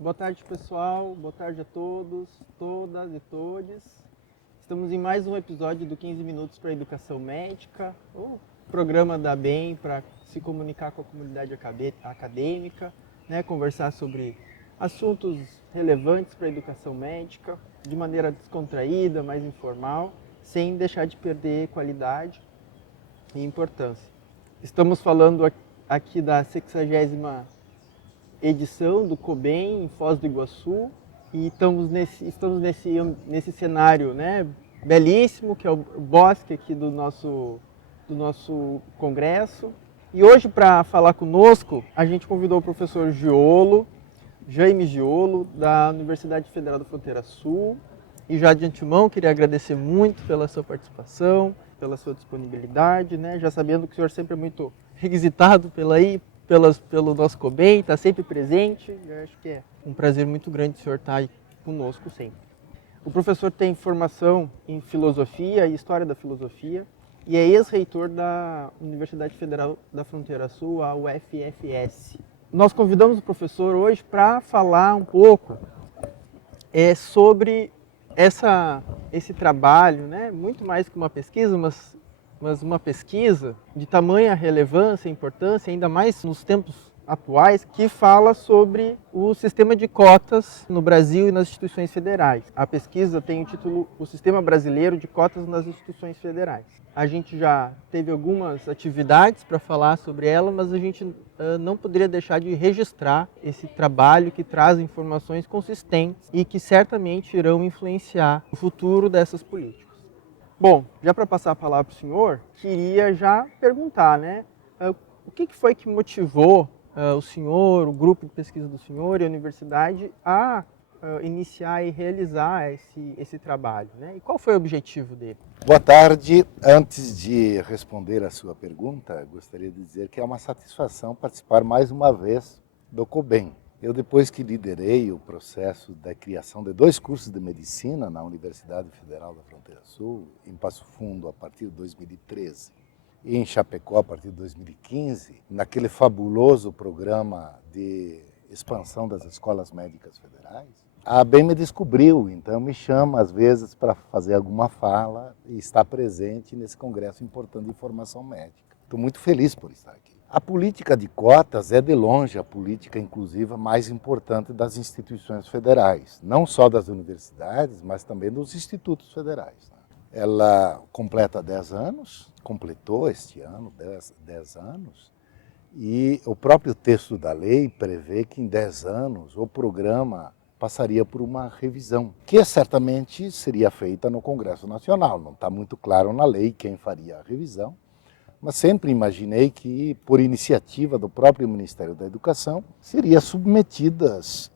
Boa tarde, pessoal. Boa tarde a todos, todas e todes. Estamos em mais um episódio do 15 Minutos para a Educação Médica, o programa da BEM para se comunicar com a comunidade acadêmica, conversar sobre assuntos relevantes para a educação médica, de maneira descontraída, mais informal, sem deixar de perder qualidade e importância. Estamos falando aqui da 60ª edição do COBEM em Foz do Iguaçu e estamos nesse cenário, belíssimo, que é o bosque aqui do nosso congresso. E hoje, para falar conosco, a gente convidou o professor Jaime Giolo, da Universidade Federal da Fronteira Sul. E já de antemão, queria agradecer muito pela sua participação, pela sua disponibilidade, já sabendo que o senhor sempre é muito requisitado pelo nosso COBEM, está sempre presente. Eu acho que é um prazer muito grande o senhor estar aí conosco sempre. O professor tem formação em filosofia e história da filosofia e é ex-reitor da Universidade Federal da Fronteira Sul, a UFFS. Nós convidamos o professor hoje para falar um pouco sobre esse trabalho, muito mais que uma pesquisa, mas uma pesquisa de tamanha relevância e importância, ainda mais nos tempos atuais, que fala sobre o sistema de cotas no Brasil e nas instituições federais. A pesquisa tem o título O Sistema Brasileiro de Cotas nas Instituições Federais. A gente já teve algumas atividades para falar sobre ela, mas a gente não poderia deixar de registrar esse trabalho que traz informações consistentes e que certamente irão influenciar o futuro dessas políticas. Bom, já para passar a palavra para o senhor, queria já perguntar, o que foi que motivou o senhor, o grupo de pesquisa do senhor e a universidade a iniciar e realizar esse trabalho, E qual foi o objetivo dele? Boa tarde. Antes de responder a sua pergunta, gostaria de dizer que é uma satisfação participar mais uma vez do COBEM. Eu, depois que liderei o processo da criação de 2 cursos de medicina na Universidade Federal da Fronteira Sul, em Passo Fundo a partir de 2013 e em Chapecó a partir de 2015, naquele fabuloso programa de expansão das escolas médicas federais, a ABEM me descobriu, então me chama às vezes para fazer alguma fala e estar presente nesse congresso importante de formação médica. Estou muito feliz por estar aqui. A política de cotas é de longe a política inclusiva mais importante das instituições federais, não só das universidades, mas também dos institutos federais. Ela completa 10 anos, completou este ano 10 anos, e o próprio texto da lei prevê que em 10 anos o programa passaria por uma revisão, que certamente seria feita no Congresso Nacional. Não está muito claro na lei quem faria a revisão, mas sempre imaginei que, por iniciativa do próprio Ministério da Educação, seriam submetidas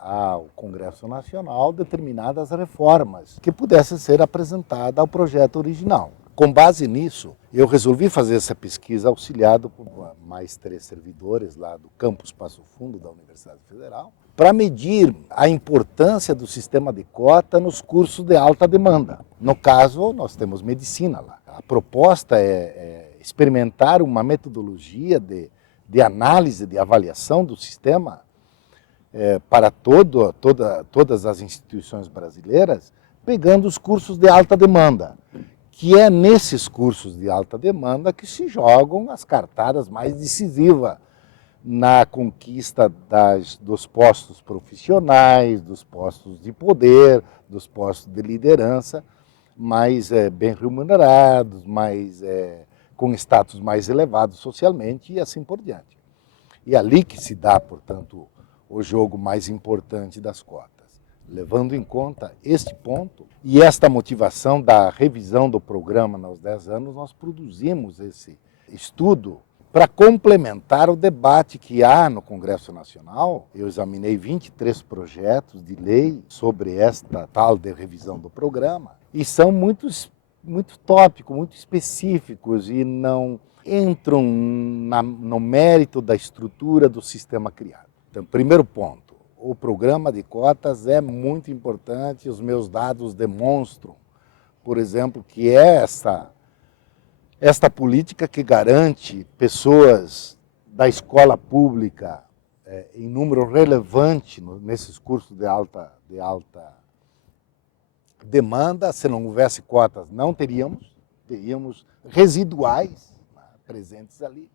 ao Congresso Nacional determinadas reformas que pudessem ser apresentadas ao projeto original. Com base nisso, eu resolvi fazer essa pesquisa auxiliado por mais 3 servidores lá do campus Passo Fundo da Universidade Federal, para medir a importância do sistema de cota nos cursos de alta demanda. No caso, nós temos medicina lá. A proposta é experimentar uma metodologia de análise, de avaliação do sistema para todas as instituições brasileiras, pegando os cursos de alta demanda, que é nesses cursos de alta demanda que se jogam as cartadas mais decisivas na conquista dos postos profissionais, dos postos de poder, dos postos de liderança, mais bem remunerados, com status mais elevado socialmente e assim por diante. E é ali que se dá, portanto, o jogo mais importante das cotas. Levando em conta este ponto e esta motivação da revisão do programa nos 10 anos, nós produzimos esse estudo para complementar o debate que há no Congresso Nacional. Eu examinei 23 projetos de lei sobre esta tal de revisão do programa e são muito tópicos, muito específicos e não entram no mérito da estrutura do sistema criado. Então, primeiro ponto, o programa de cotas é muito importante, os meus dados demonstram, por exemplo, que é esta política que garante pessoas da escola pública em número relevante nesses cursos de alta demanda. Se não houvesse cotas, não teríamos residuais, né, presentes ali.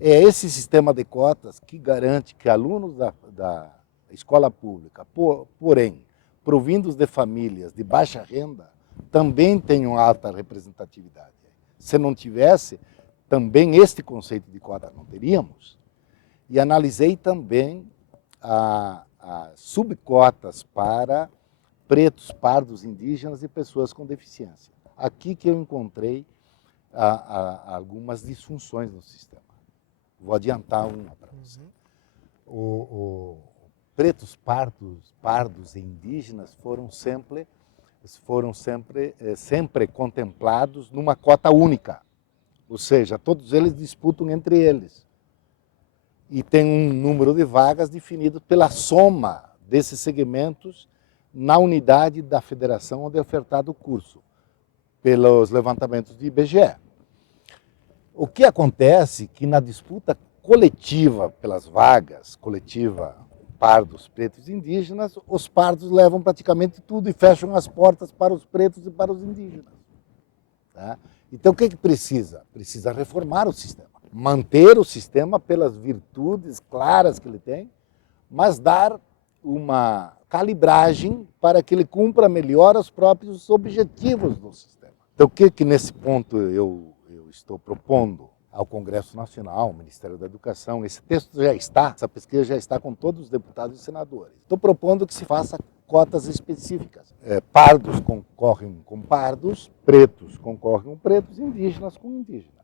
É esse sistema de cotas que garante que alunos da escola pública, porém, provindos de famílias de baixa renda, também tenham alta representatividade. Se não tivesse, também este conceito de cota não teríamos. E analisei também as subcotas para pretos, pardos, indígenas e pessoas com deficiência. Aqui que eu encontrei algumas disfunções no sistema. Vou adiantar uma para você. Pretos, pardos e indígenas foram sempre contemplados numa cota única. Ou seja, todos eles disputam entre eles. E tem um número de vagas definido pela soma desses segmentos na unidade da federação onde é ofertado o curso, pelos levantamentos de IBGE. O que acontece é que na disputa coletiva pelas vagas, coletiva pardos, pretos e indígenas, os pardos levam praticamente tudo e fecham as portas para os pretos e para os indígenas. Tá? Então o que precisa? Precisa reformar o sistema. Manter o sistema pelas virtudes claras que ele tem, mas dar uma calibragem para que ele cumpra melhor os próprios objetivos do sistema. Então o que nesse ponto eu estou propondo ao Congresso Nacional, ao Ministério da Educação? Esse texto já está, essa pesquisa já está com todos os deputados e senadores. Estou propondo que se faça cotas específicas. Pardos concorrem com pardos, pretos concorrem com pretos, indígenas com indígenas.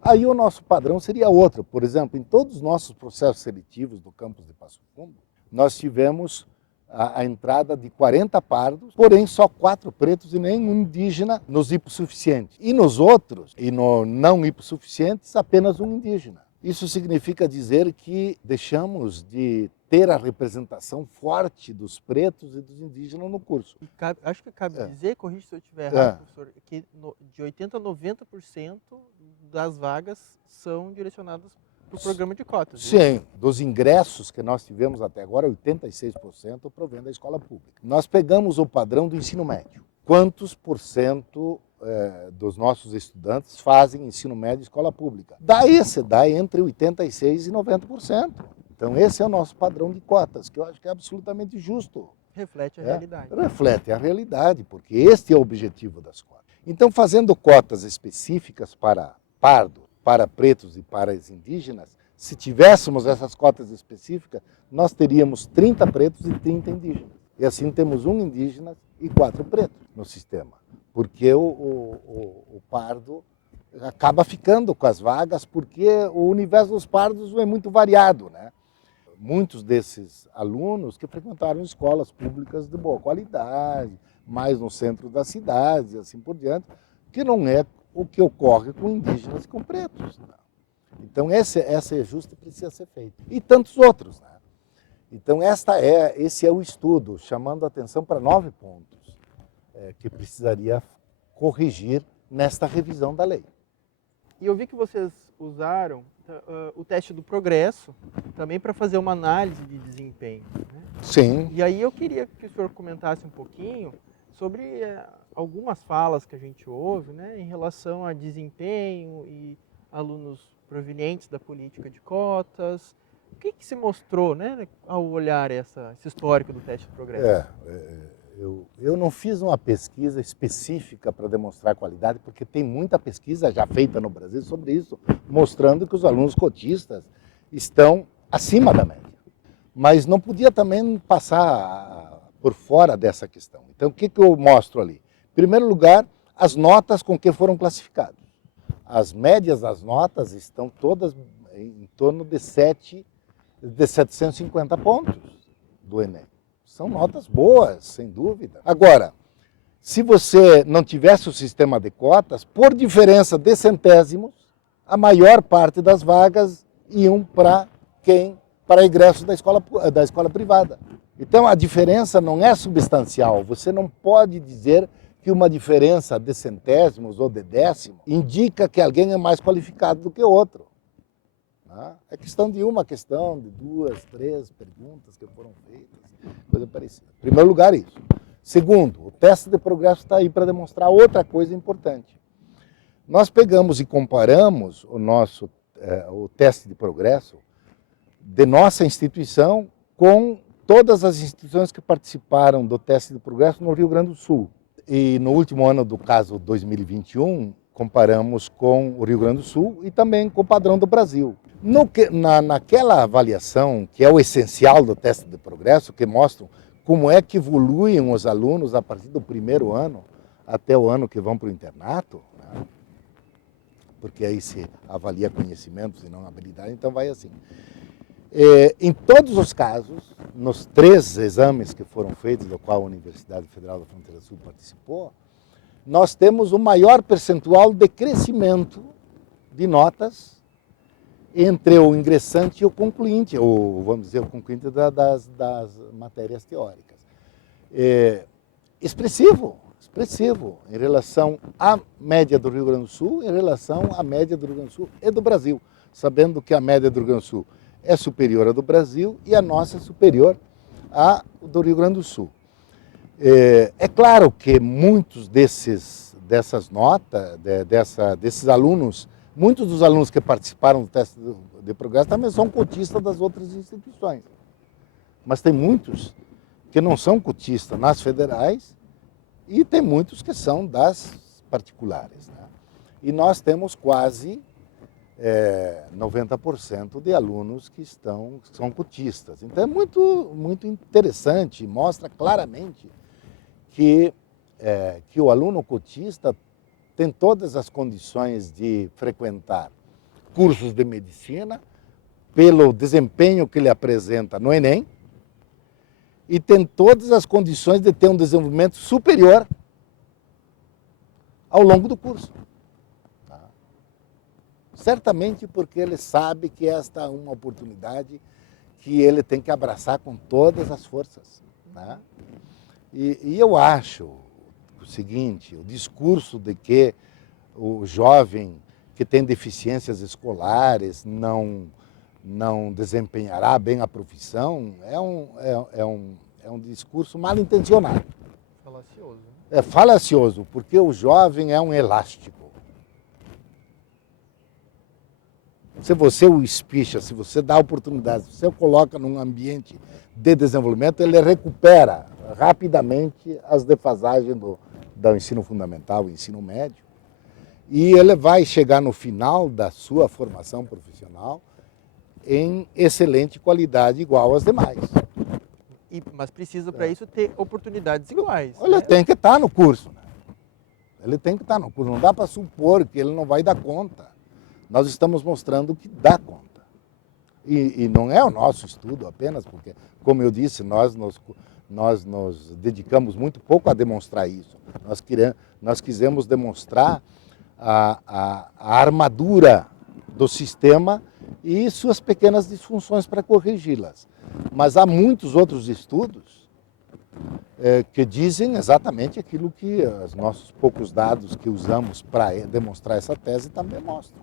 Aí o nosso padrão seria outro. Por exemplo, em todos os nossos processos seletivos do campus de Passo Fundo, nós tivemos a entrada de 40 pardos, porém só 4 pretos e nenhum indígena nos hipossuficientes. E nos outros, e no não hipossuficientes, apenas um indígena. Isso significa dizer que deixamos de ter a representação forte dos pretos e dos indígenas no curso. E acho que cabe dizer, corrija se eu estiver errado, professor, que de 80% a 90% das vagas são direcionadas para o programa de cotas. Sim, dos ingressos que nós tivemos até agora, 86% provém da escola pública. Nós pegamos o padrão do ensino médio. Quantos por cento dos nossos estudantes fazem ensino médio e escola pública? Daí se dá entre 86% e 90%. Então esse é o nosso padrão de cotas, que eu acho que é absolutamente justo. Reflete a realidade. Reflete a realidade, porque este é o objetivo das cotas. Então, fazendo cotas específicas para pardo, para pretos e para os indígenas, se tivéssemos essas cotas específicas, nós teríamos 30 pretos e 30 indígenas. E assim temos um indígena e 4 pretos no sistema. Porque o pardo acaba ficando com as vagas, porque o universo dos pardos é muito variado, né? Muitos desses alunos que frequentaram escolas públicas de boa qualidade, mais no centro da cidade, assim por diante, que não é o que ocorre com indígenas e com pretos. Né? Então, esse ajuste precisa ser feito. E tantos outros. Né? Então, esse é o estudo, chamando a atenção para 9 pontos que precisaria corrigir nesta revisão da lei. E eu vi que vocês usaram o teste do progresso também para fazer uma análise de desempenho. Né? Sim. E aí eu queria que o senhor comentasse um pouquinho sobre algumas falas que a gente ouve, né, em relação a desempenho e alunos provenientes da política de cotas. O que se mostrou, né, ao olhar esse histórico do teste do progresso? Eu não fiz uma pesquisa específica para demonstrar qualidade, porque tem muita pesquisa já feita no Brasil sobre isso, mostrando que os alunos cotistas estão acima da média. Mas não podia também passar por fora dessa questão. Então, o que eu mostro ali? Em primeiro lugar, as notas com que foram classificados. As médias das notas estão todas em torno de 750 pontos do Enem. São notas boas, sem dúvida. Agora, se você não tivesse o sistema de cotas, por diferença de centésimos, a maior parte das vagas iam para quem? Para ingresso da escola privada. Então, a diferença não é substancial. Você não pode dizer que uma diferença de centésimos ou de décimos indica que alguém é mais qualificado do que o outro. Né? É questão de uma questão, de 2, 3 perguntas que foram feitas, coisa parecida. Em primeiro lugar, isso. Segundo, o teste de progresso está aí para demonstrar outra coisa importante. Nós pegamos e comparamos o teste de progresso de nossa instituição com todas as instituições que participaram do teste de progresso no Rio Grande do Sul. E no último ano do caso 2021, comparamos com o Rio Grande do Sul e também com o padrão do Brasil. Naquela avaliação, que é o essencial do teste de progresso, que mostra como é que evoluem os alunos a partir do primeiro ano até o ano que vão para o internato, né? Porque aí se avalia conhecimentos e não habilidade, então vai assim. Em todos os casos, nos 3 exames que foram feitos, do qual a Universidade Federal da Fronteira Sul participou, nós temos o maior percentual de crescimento de notas entre o ingressante e o concluinte, ou vamos dizer, o concluinte das matérias teóricas. Expressivo em relação à média do Rio Grande do Sul, em relação à média do Rio Grande do Sul e do Brasil, sabendo que a média do Rio Grande do Sul é superior à do Brasil e a nossa é superior à do Rio Grande do Sul. É claro que muitos dessas notas, desses alunos, muitos dos alunos que participaram do teste de progresso também são cotistas das outras instituições. Mas tem muitos que não são cotistas nas federais e tem muitos que são das particulares, né? E nós temos quase 90% de alunos que são cotistas. Então é muito interessante, mostra claramente que o aluno cotista tem todas as condições de frequentar cursos de medicina, pelo desempenho que ele apresenta no Enem, e tem todas as condições de ter um desenvolvimento superior ao longo do curso. Tá? Certamente porque ele sabe que esta é uma oportunidade que ele tem que abraçar com todas as forças. Tá? E eu acho o seguinte, o discurso de que o jovem que tem deficiências escolares não desempenhará bem a profissão é um discurso mal intencionado. Falacioso. É falacioso, porque o jovem é um elástico. Se você o espicha, se você dá oportunidade, se você o coloca num ambiente de desenvolvimento, ele recupera rapidamente as defasagens do ensino fundamental e ensino médio. E ele vai chegar no final da sua formação profissional em excelente qualidade, igual às demais. Mas precisa, para isso, ter oportunidades iguais. Ele né? tem que estar no curso. Né? Ele tem que estar no curso. Não dá para supor que ele não vai dar conta. Nós estamos mostrando que dá conta. E não é o nosso estudo apenas, porque, como eu disse, nós nos dedicamos muito pouco a demonstrar isso. Nós quisemos demonstrar a armadura do sistema e suas pequenas disfunções para corrigi-las. Mas há muitos outros estudos que dizem exatamente aquilo que os nossos poucos dados que usamos para demonstrar essa tese também mostram.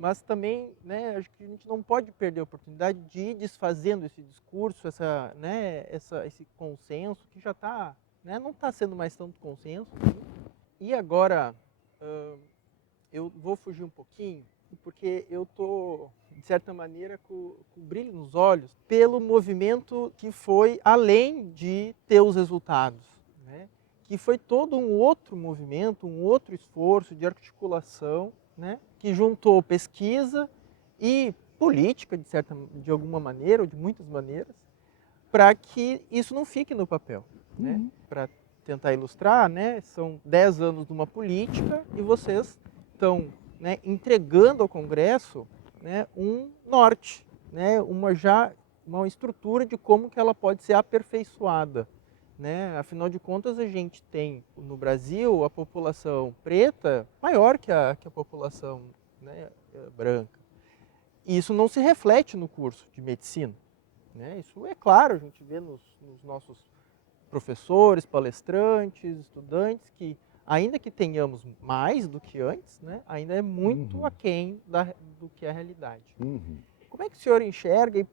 Mas também, né, acho que a gente não pode perder a oportunidade de ir desfazendo esse discurso, esse consenso, que já está, né, não está sendo mais tanto consenso. E agora, eu vou fugir um pouquinho, porque eu estou, de certa maneira, com brilho nos olhos pelo movimento que foi além de ter os resultados, né? Que foi todo um outro movimento, um outro esforço de articulação, né? Que juntou pesquisa e política, de alguma maneira, ou de muitas maneiras, para que isso não fique no papel. Né? Para tentar ilustrar, né? São 10 anos de uma política e vocês estão, né, entregando ao Congresso, né, um norte, né, uma estrutura de como que ela pode ser aperfeiçoada. Né? Afinal de contas, a gente tem no Brasil a população preta maior que a população, né, branca. E isso não se reflete no curso de medicina. Né? Isso é claro, a gente vê nos nossos professores, palestrantes, estudantes, que ainda que tenhamos mais do que antes, né, ainda é muito aquém do que é a realidade. Como é que o senhor enxerga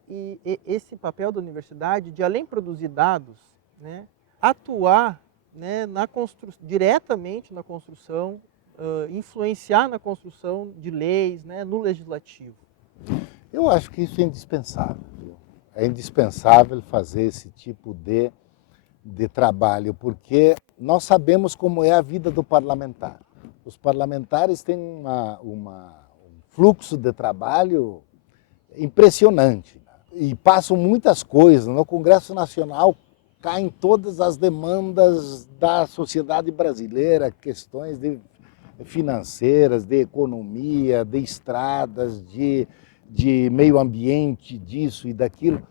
esse papel da universidade de, além de produzir dados, né, atuar, né, diretamente na construção, influenciar na construção de leis, né, no legislativo? Eu acho que isso é indispensável. Viu? É indispensável fazer esse tipo de trabalho, porque nós sabemos como é a vida do parlamentar. Os parlamentares têm um fluxo de trabalho impressionante, né? E passam muitas coisas. No Congresso Nacional caem todas as demandas da sociedade brasileira, questões financeiras, de economia, de estradas, de meio ambiente, disso e daquilo.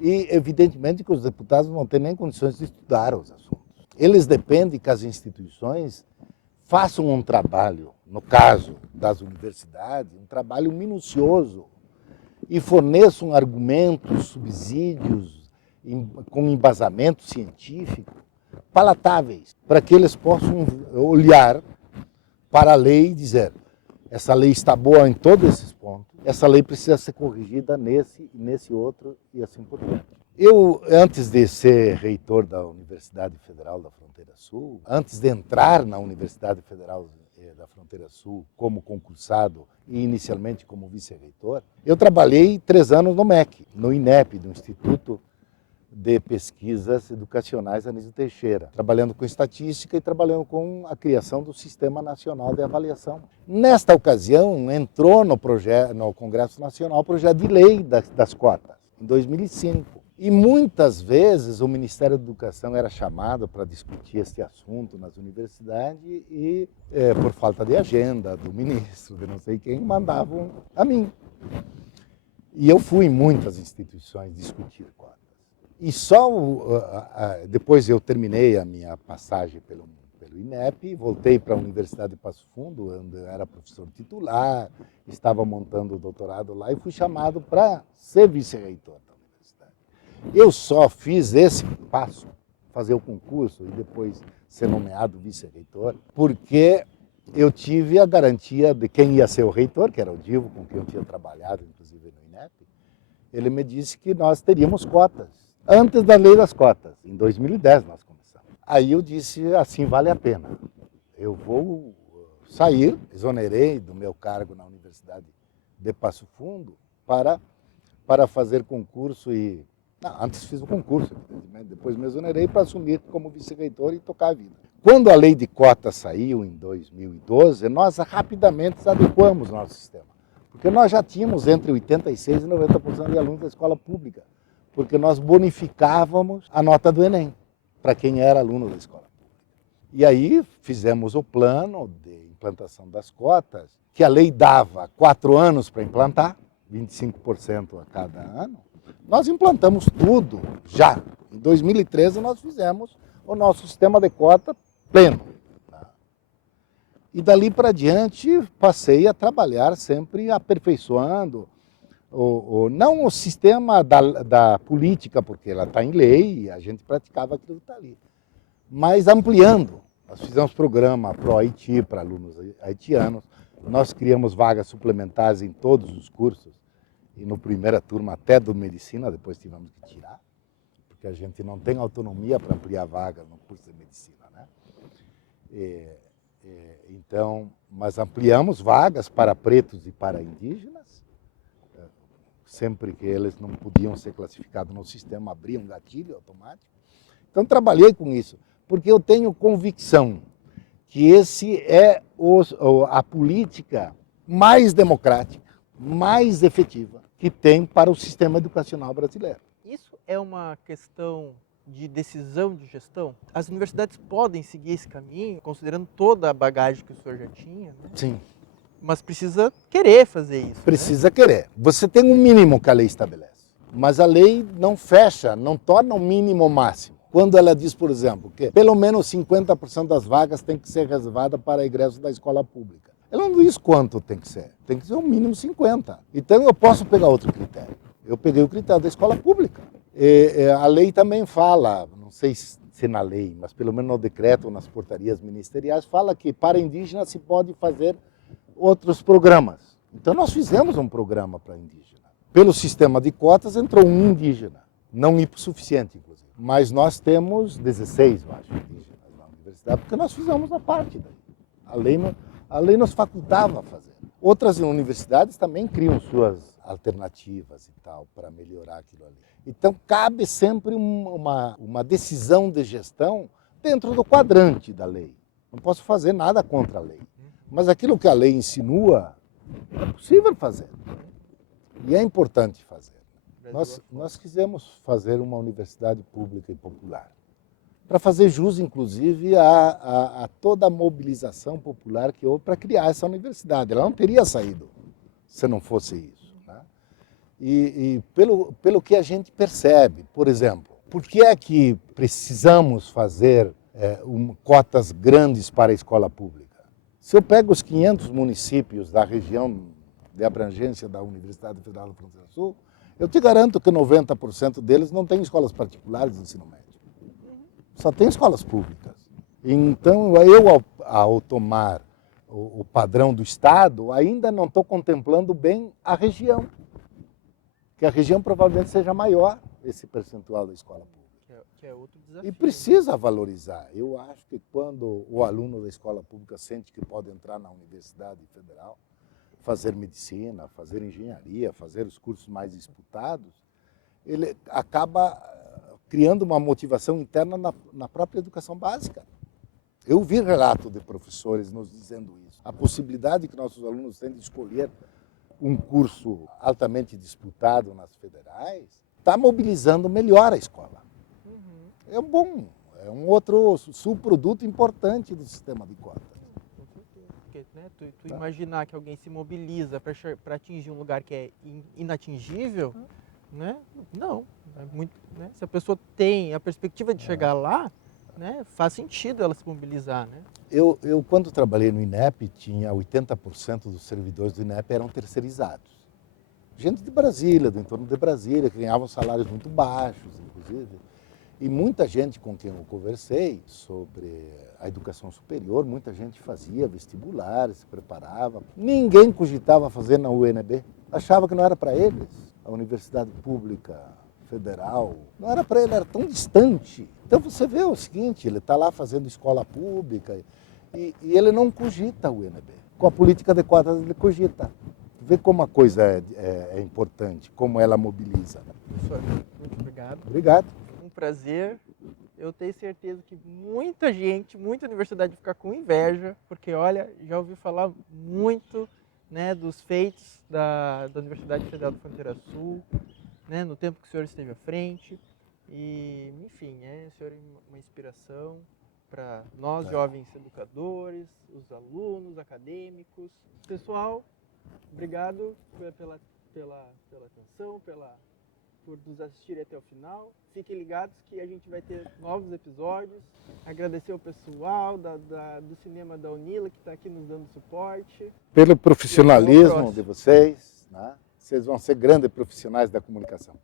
E, evidentemente, que os deputados não têm nem condições de estudar os assuntos. Eles dependem que as instituições façam um trabalho, no caso das universidades, um trabalho minucioso e forneçam argumentos, subsídios, com embasamento científico, palatáveis, para que eles possam olhar para a lei e dizer: essa lei está boa em todos esses pontos, essa lei precisa ser corrigida nesse outro e assim por diante. Eu, antes de ser reitor da Universidade Federal da Fronteira Sul, antes de entrar na Universidade Federal da Fronteira Sul como concursado e inicialmente como vice-reitor, eu trabalhei 3 anos no MEC, no INEP, do Instituto de Pesquisas Educacionais Anísio Teixeira, trabalhando com estatística e trabalhando com a criação do Sistema Nacional de Avaliação. Nesta ocasião, entrou no Congresso Nacional o projeto de lei das cotas, em 2005. E muitas vezes o Ministério da Educação era chamado para discutir esse assunto nas universidades e, por falta de agenda do ministro, de não sei quem, mandavam a mim. E eu fui em muitas instituições discutir cotas. E só depois eu terminei a minha passagem pelo INEP, voltei para a Universidade de Passo Fundo, onde eu era professor titular, estava montando o doutorado lá e fui chamado para ser vice-reitor da universidade. Eu só fiz esse passo, fazer o concurso e depois ser nomeado vice-reitor, porque eu tive a garantia de quem ia ser o reitor, que era o Divo, com quem eu tinha trabalhado, inclusive no INEP. Ele me disse que nós teríamos cotas, antes da lei das cotas, em 2010 nós começamos. Aí eu disse, assim vale a pena. Eu vou sair, exonerei do meu cargo na Universidade de Passo Fundo para fazer concurso e... Não, antes fiz o concurso, depois me exonerei para assumir como vice-reitor e tocar a vida. Quando a lei de cotas saiu em 2012, nós rapidamente adequamos nosso sistema. Porque nós já tínhamos entre 86% e 90% de alunos da escola pública. Porque nós bonificávamos a nota do Enem para quem era aluno da escola pública. E aí fizemos o plano de implantação das cotas, que a lei dava 4 anos para implantar, 25% a cada ano. Nós implantamos tudo já. Em 2013 nós fizemos o nosso sistema de cota pleno. E dali para diante passei a trabalhar sempre aperfeiçoando, não o sistema da política, porque ela está em lei e a gente praticava aquilo que está ali, mas ampliando. Nós fizemos programa Pro-Haiti para alunos haitianos, nós criamos vagas suplementares em todos os cursos, e no primeira turma até do medicina, depois tivemos que tirar, porque a gente não tem autonomia para ampliar vagas no curso de medicina, né? Então, mas ampliamos vagas para pretos e para indígenas, sempre que eles não podiam ser classificados no sistema, abria um gatilho automático. Então, trabalhei com isso, porque eu tenho convicção que esse é a política mais democrática, mais efetiva que tem para o sistema educacional brasileiro. Isso é uma questão de decisão de gestão? As universidades podem seguir esse caminho, considerando toda a bagagem que o senhor já tinha, né? Sim. Mas precisa querer fazer isso. Precisa querer. Você tem um mínimo que a lei estabelece, mas a lei não fecha, não torna o mínimo o máximo. Quando ela diz, por exemplo, que pelo menos 50% das vagas tem que ser reservada para egressos da escola pública. Ela não diz quanto tem que ser o mínimo 50%. Então eu posso pegar outro critério. Eu peguei o critério da escola pública. A lei também fala, não sei se na lei, mas pelo menos no decreto ou nas portarias ministeriais, fala que para indígenas se pode fazer outros programas. Então nós fizemos um programa para indígena. Pelo sistema de cotas entrou um indígena, não hipossuficiente, inclusive. Mas nós temos 16, eu acho, indígenas na universidade, porque nós fizemos a parte daí. A lei nos facultava a fazer. Outras universidades também criam suas alternativas e tal, para melhorar aquilo ali. Então, cabe sempre uma decisão de gestão dentro do quadrante da lei. Não posso fazer nada contra a lei. Mas aquilo que a lei insinua, é possível fazer. E é importante fazer. Nós quisemos fazer uma universidade pública e popular, para fazer jus, inclusive, a toda a mobilização popular que houve para criar essa universidade. Ela não teria saído se não fosse isso. Né? E pelo que a gente percebe, por exemplo, por que é que precisamos fazer cotas grandes para a escola pública? Se eu pego os 500 municípios da região de abrangência da Universidade Federal da Fronteira Sul, eu te garanto que 90% deles não têm escolas particulares de ensino médio. Só tem escolas públicas. Então, eu, ao tomar o padrão do Estado, ainda não estou contemplando bem a região. Que a região provavelmente seja maior, esse percentual da escola pública. Que é outro desafio. E precisa valorizar. Eu acho que quando o aluno da escola pública sente que pode entrar na Universidade Federal, fazer medicina, fazer engenharia, fazer os cursos mais disputados, ele acaba criando uma motivação interna na própria educação básica. Eu vi relato de professores nos dizendo isso. A possibilidade que nossos alunos têm de escolher um curso altamente disputado nas federais está mobilizando melhor a escola. É um outro subproduto importante do sistema de cotas. Porque, né, tu imaginar que alguém se mobiliza para atingir um lugar que é inatingível, né? Não. É muito, né? Se a pessoa tem a perspectiva de chegar lá, né, faz sentido ela se mobilizar. Né? Eu, quando trabalhei no INEP, tinha 80% dos servidores do INEP eram terceirizados. Gente de Brasília, do entorno de Brasília, que ganhavam salários muito baixos, inclusive. E muita gente com quem eu conversei sobre a educação superior, muita gente fazia vestibular, se preparava. Ninguém cogitava fazer na UNB. Achava que não era para eles. A universidade pública federal não era para ele, era tão distante. Então você vê o seguinte, ele está lá fazendo escola pública e ele não cogita a UNB. Com a política de cotas ele cogita. Vê como a coisa é importante, como ela mobiliza. Professor, muito obrigado. Obrigado. Um prazer. Eu tenho certeza que muita gente, muita universidade vai ficar com inveja, porque, olha, já ouvi falar muito, né, dos feitos da Universidade Federal da Fronteira Sul, né, no tempo que o senhor esteve à frente. E, enfim, o senhor é uma inspiração para nós, jovens educadores, os alunos, acadêmicos. Pessoal, obrigado pela atenção, por nos assistirem até o final. Fiquem ligados que a gente vai ter novos episódios. Agradecer ao pessoal do cinema da Unila que está aqui nos dando suporte. Pelo profissionalismo de vocês, né? Vocês vão ser grandes profissionais da comunicação.